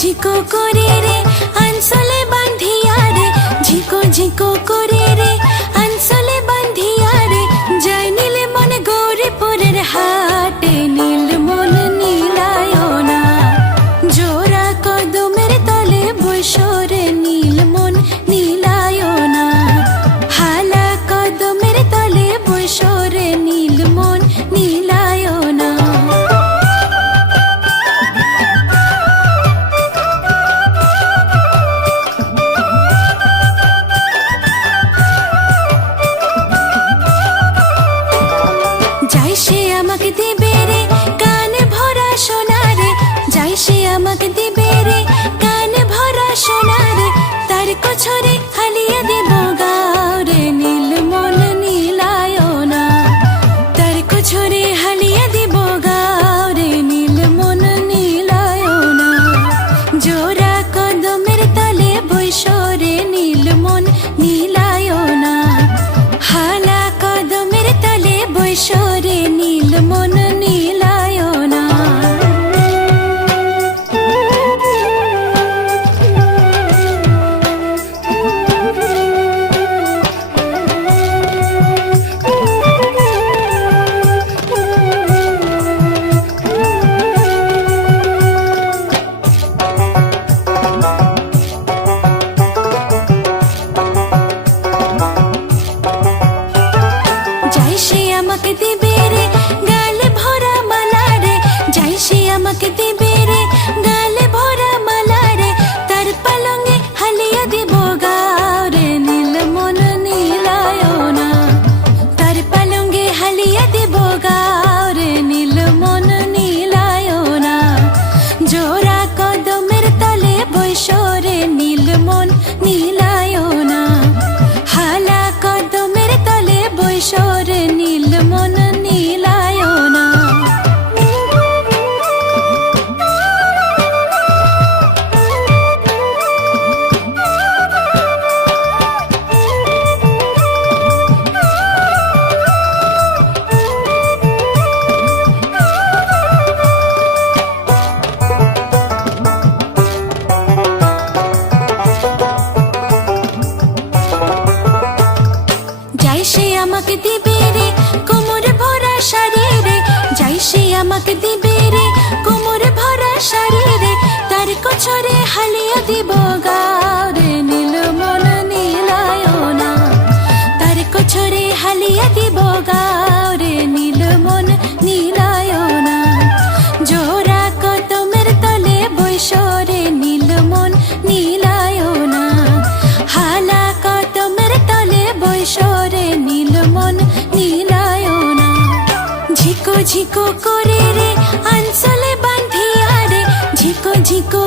ঝিকো করে রে আনসলে বাঁধিয়া রে, ঝিকো করে রে আনসলে বাঁধিয়া রে, যাই নীলে মন গৌরীপুরের হাটে, নীল মন নীলায়না জোড়া কদমের তলে বৈশরে, নীল মন নীলায়না হালা কদমের তলে বৈশরে, নীল মন নীলায়না। যাই সে আমাকে দিবে রে কান ভরা সোনা রে, যাই সে আমাকে দিবে রে কান ভরা সোনা রে, তার কছরে হালিয়া দিব গাও রে, নীল মন নীলায়না তার কছরে হালিয়া দিব গাও রে, নীল মন নীলায়না জোড়া কদমের তলে বৈশরে, নীল মন নীলায়না হালা কদমের তলে বৈশরে, নীল মন নীলায়না। যাই সে আমাকে দিবে রে গালে ভরা মালা রে, যাই সে আমাকে দিবে রে গালে ভরা মালা রে, তার পালঙ্গে হালিয়া দিব গাও রে, নীল মন নীলায়না তার পালঙ্গে হালিয়া দিব গাও রে, নীল মন নীলায়না জোড়া কদমের তলে বৈশরে, নীল মন নীলায়না হালা কদমের তলে বৈশরে, নীল মন নীলায়না। যাই সে আমাকে দিবে রে কোমর ভরা শাড়ি রে, যাই সে আমাকে দিবে রে কোমর ভরা শাড়ি রে, তার কছরে হালিয়া দিব গাও রে, নীল মন নীলায়না তার কছরে হালিয়া দিব গাও রে, নীল মন নীলায়না জোড়া কদমের তলে বৈশরে, নীল মন নীলায়না হালা কদমের তলে বৈশরে, নীল মন নীলায়না ঝিকো করে রে আনসলে বাঁধিয়া রে, ঝিকো